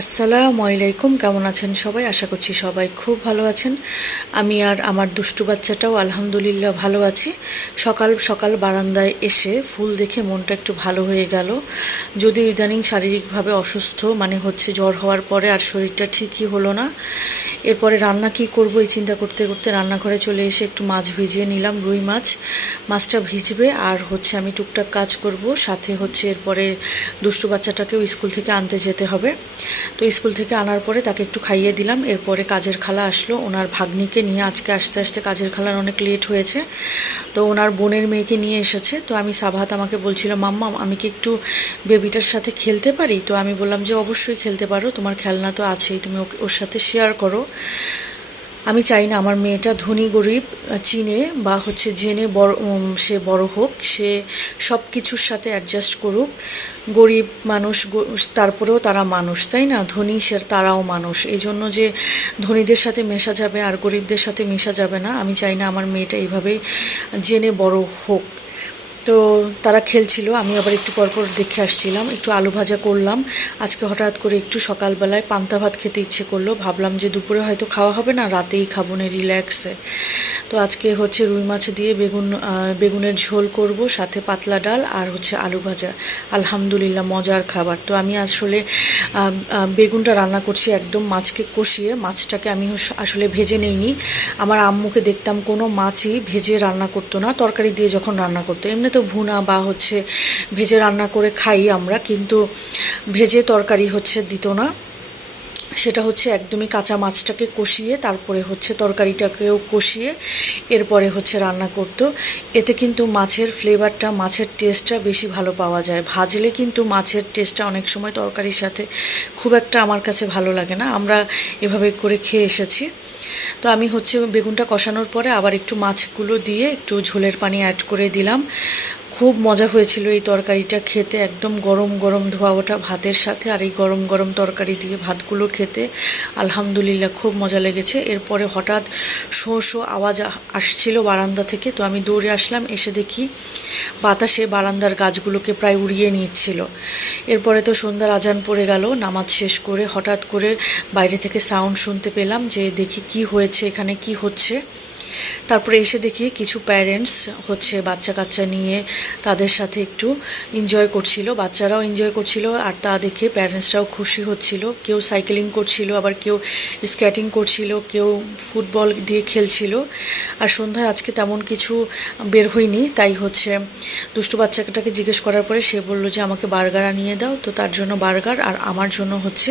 আসসালামু আলাইকুম, কেমন আছেন সবাই? আশা করছি সবাই খুব ভালো আছেন। আমি আর আমার দুষ্টু বাচ্চাটাও আলহামদুলিল্লাহ ভালো আছি। সকাল সকাল বারান্দায় এসে ফুল দেখে মনটা একটু ভালো হয়ে গেল। যদিও ইদানিং শারীরিকভাবে অসুস্থ, মানে হচ্ছে জ্বর হওয়ার পরে আর শরীরটা ঠিকই হলো না। এরপরে রান্না কি করব এই চিন্তা করতে করতে রান্নাঘরে চলে এসে একটু মাছ ভিজিয়ে নিলাম, রুই মাছ। মাছটা ভিজবে আর হচ্ছে আমি টুকটাক কাজ করব, সাথে হচ্ছে এরপরে দুষ্টু বাচ্চাটাকেও স্কুল থেকে আনতে যেতে হবে। তো স্কুল থেকে আনার পরে তাকে একটু খাইয়ে দিলাম। এরপরে কাজের খালা আসলো, ওনার ভাগ্নিকে নিয়ে। আজকে আসতে আসতে কাজের খালার অনেক লেট হয়েছে, তো ওনার বোনের মেয়েকে নিয়ে এসেছে। তো আমি সাবাহাত আমাকে বলছিল, মাম্মা আমি কি একটু বেবিটার সাথে খেলতে পারি? তো আমি বললাম যে অবশ্যই খেলতে পারো, তোমার খেলনা তো আছেই, তুমি ওর সাথে শেয়ার করো। আমি চাই না আমার মেয়েটা ধনী গরিব চিনে বা হচ্ছে জেনে বড়, সে বড় হোক, সে সব কিছুর সাথে অ্যাডজাস্ট করুক। গরিব মানুষ তারপরেও তারা মানুষ, তাই না? ধনী সে তারাও মানুষ। এই জন্য যে ধনীদের সাথে মেশা যাবে আর গরিবদের সাথে মেশা যাবে না, আমি চাই না আমার মেয়েটা এইভাবেই জেনে বড় হোক। তো তারা খেলছিল, আমি আবার একটু পরপর দেখে আসছিলাম। একটু আলু ভাজা করলাম। আজকে হঠাৎ করে একটু সকালবেলায় পান্তা ভাত খেতে ইচ্ছে করলো, ভাবলাম যে দুপুরে হয়তো খাওয়া হবে না, রাতেই খাবো না রিল্যাক্সে। তো আজকে হচ্ছে রুই মাছ দিয়ে বেগুনের ঝোল করব, সাথে পাতলা ডাল আর হচ্ছে আলু ভাজা। আলহামদুলিল্লাহ মজার খাবার। তো আমি আসলে বেগুনটা রান্না করছি একদম মাছকে কষিয়ে। মাছটাকে আমি আসলে ভেজে নেইনি। আমার আম্মুকে দেখতাম কোনো মাছই ভেজে রান্না করতো না, তরকারি দিয়ে যখন রান্না করতো। এমনি তো ভুনা বা হচ্ছে ভেজে রান্না করে খাই আমরা, কিন্তু ভেজে তরকারি হচ্ছে দিত না। সেটা হচ্ছে একদমই কাঁচা মাছটাকে কষিয়ে তারপরে হচ্ছে তরকারিটাকেও কষিয়ে এরপরে হচ্ছে রান্না করতো। এতে কিন্তু মাছের ফ্লেভারটা, মাছের টেস্টটা বেশি ভালো পাওয়া যায়। ভাজলে কিন্তু মাছের টেস্টটা অনেক সময় তরকারির সাথে খুব একটা আমার কাছে ভালো লাগে না। আমরা এভাবে করে খেয়ে এসেছি। তো আমি হচ্ছে বেগুনটা কষানোর পরে আবার একটু মাছগুলো দিয়ে একটু ঝোলের পানি অ্যাড করে দিলাম। খুব মজা হয়েছিল এই তরকারিটা খেতে, একদম গরম গরম ধোয়া ওঠা ভাতের সাথে আর এই গরম গরম তরকারি দিয়ে ভাতগুলো খেতে আলহামদুলিল্লাহ খুব মজা লেগেছে। এরপরে হঠাৎ শোঁ শোঁ আওয়াজ আসছিল বারান্দা থেকে, তো আমি দৌড়ে আসলাম। এসে দেখি বাতাসে বারান্দার গাছগুলোকে প্রায় উড়িয়ে নিচ্ছিল। এরপরে তো সন্ধ্যার আজান পড়ে গেল। নামাজ শেষ করে হঠাৎ করে বাইরে থেকে সাউন্ড শুনতে পেলাম, যে দেখি কি হয়েছে, এখানে কি হচ্ছে। তারপরে এসে দেখি কিছু প্যারেন্টস হচ্ছে বাচ্চা কাচ্চা নিয়ে তাদের সাথে একটু এনজয় করছিল, বাচ্চারাও এনজয় করছিল আর তা দেখে প্যারেন্টসরাও খুশি হচ্ছিল। কেউ সাইকেলিং করছিল, আবার কেউ স্কেটিং করছিল, কেউ ফুটবল দিয়ে খেলছিল। আর সন্ধ্যায় আজকে তেমন কিছু বের হয়নি, তাই হচ্ছে দুষ্টু বাচ্চাটাকে জিজ্ঞেস করার পরে সে বলল যে আমাকে বার্গার আনিয়ে দাও। তো তার জন্য বার্গার আর আমার জন্য হচ্ছে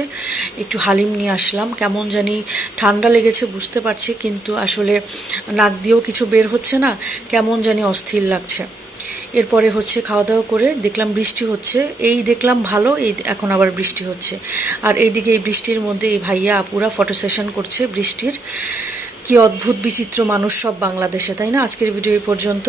একটু হালিম নিয়ে আসলাম। কেমন জানি ঠান্ডা লেগেছে বুঝতে পারছি, কিন্তু আসলে নাক দিয়েও কিছু বের হচ্ছে না, কেমন জানি অস্থির লাগছে। এরপরে হচ্ছে খাওয়া দাওয়া করে দেখলাম বৃষ্টি হচ্ছে। এই দেখলাম ভালো, এই এখন আবার বৃষ্টি হচ্ছে। আর এইদিকে এই বৃষ্টির মধ্যে এই ভাইয়া আপুরা ফটো সেশন করছে বৃষ্টির। কি অদ্ভুত বিচিত্র মানুষ সব বাংলাদেশে, তাই না? আজকের ভিডিও এই পর্যন্ত।